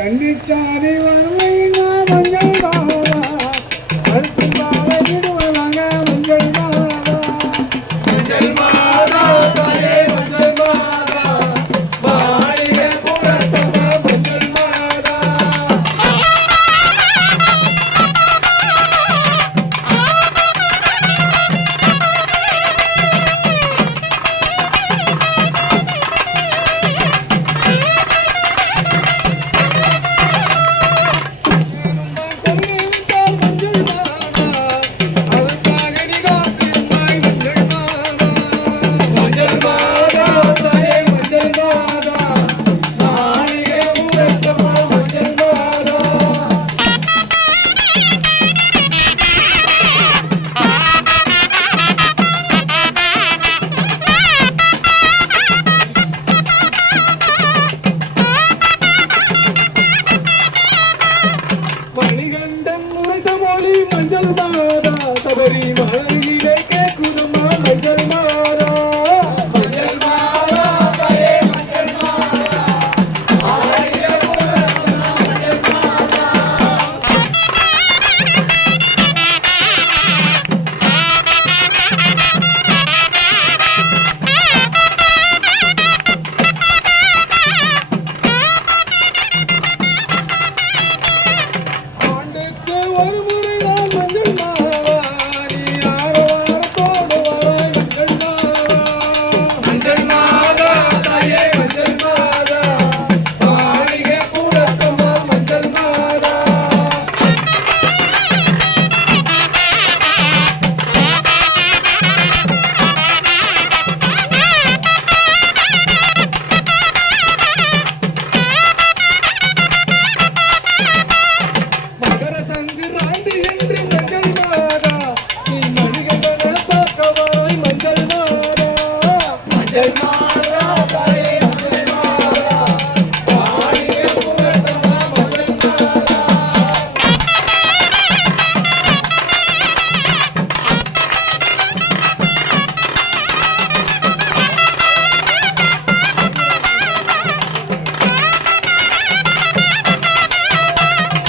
கண்டித்தாரை வரும்